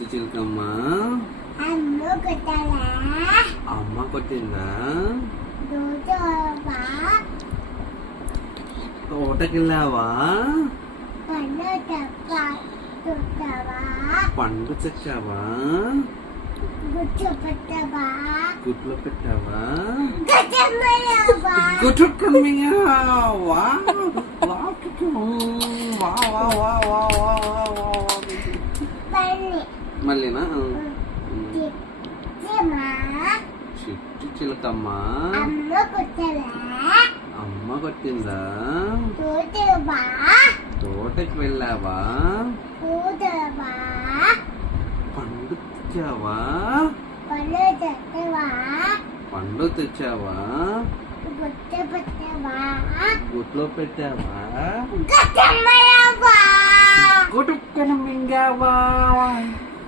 చిట్టి చిలకమ్మ అమ్మ కొట్టిందా? తోటకెళ్ళావా? పండు చెక్కావా? గుడ్లు పెట్టావా? గుడ్లు కమ్మయ్యావా? మళ్ళీనా? చిట్టి చిలకమ్మ అమ్మ కొట్టిందా? తోటకి వెళ్ళావా? పండు తెచ్చావా? పండు తెచ్చావా? గుట్లో పెట్టావా? గుట్టుకొని మింగావా?